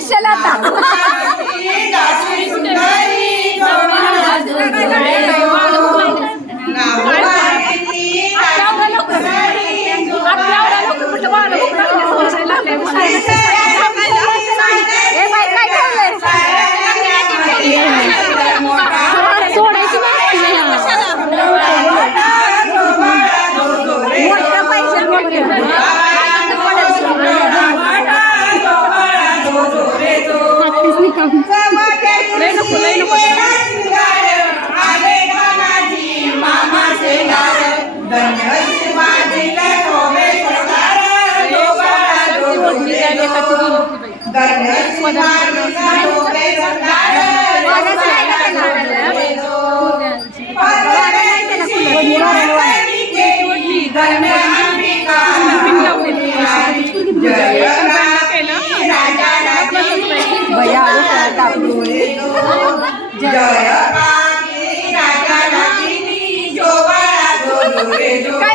special आता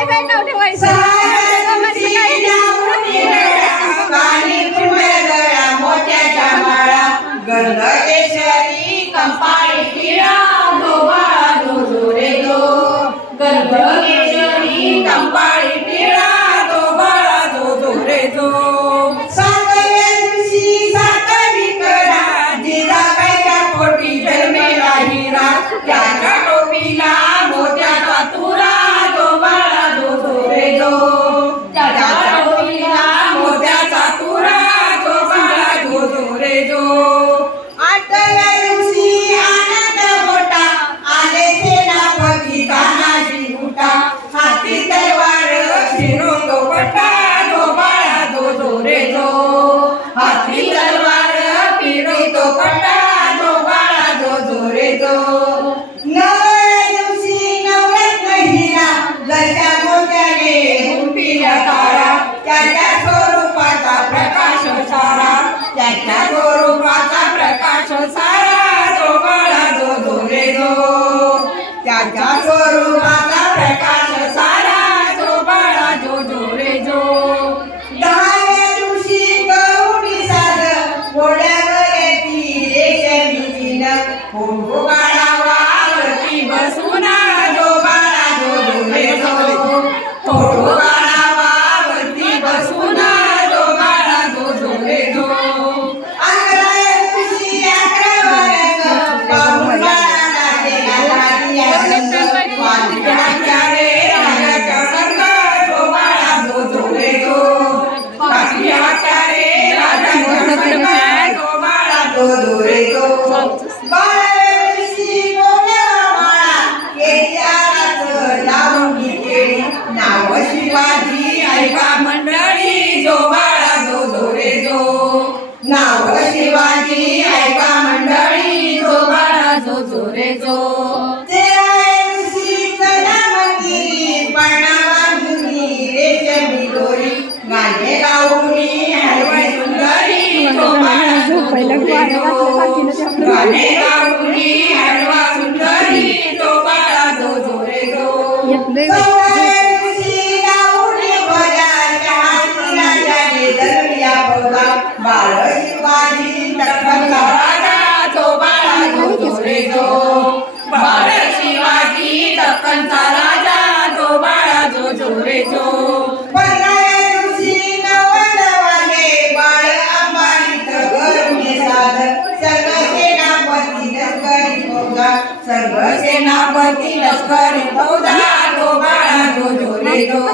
काय नाव ठेवायचं गंधकेशरी कंपाळी पिळा धोबाळा धो रे धो गंधकेशरी कंपाळी पिळा धोबाळा धो रे धो सातव्या दिवशी सातवी करा जिजाबाईच्या पोटी जन्मेला हिरा त्याच्या टोपीला मोत्याचा तुरा धोबाळा धो रे धो त्याच्या टोपीला मोत्याचा तुरा धोबाळा धो रे धो आठव्या दिवशी आनंद मोठा आले सेनापती तानाजी उठा हाती तलवार फिरो तो पट्टा धोबाळा धो रे धो हाती तलवार फिरो तो पट्टा धोबाळा धो रे धो नवव्या दिवशी नवरत्न हिरा जशा मोत्याने हुंपिल्या तारा त्याच्या स्वरूपाचा प्रकाश सारा त्याच्या स्वरूपाचा प्रकाश सारा धोबाळा धो रे धो त्याच्या स्वरूपाचा प्रकाश सारा धोबाळा धो रे धो दहाव्या दिवशी गौरी साध घोड्या गळ्याची रेशमी चिन हो काढावा वरती बसून धोबाळा धो रे धो फोटो काढावा वरती बसून धोबाळा धो रे धो शिवाजी ऐका मंडळी धोबाळा धो रे धो नाव शिवाजी ऐका मंडळी धोबाळा धो रे धो रेशमी दोरी गाणे गाऊनी हलवाई सुंदरी धोबाळा धो गाणे गाऊनी हलवा सुंदरी धोबाळा धो रे धो बाळ शिवाजी दख्खनचा राजा धोबाळा धो रे धो बाळ शिवाजी दख्खनचा राजा धोबाळा धो रे धो पंधराव्या दिवशी नवनवाने बाळ अंबानीत घरून साध सर्व सेनापती लष्करी फौजा सर्व सेनापती लष्करी फौजा धोबाळा धो रे धो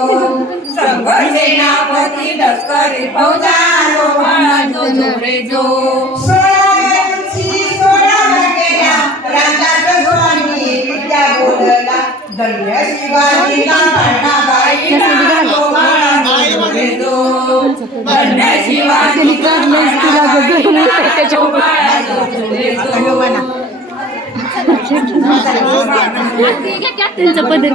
सर्व सेनापती लष्करी फौजा धोबाळा धो रे धो धन्य शिवाजीला कन्नाबाईला धोबाळा धो रे धो धन्य शिवाजीला कन्नाबाईला धोबाळा धो रे धो त्यांचा पदर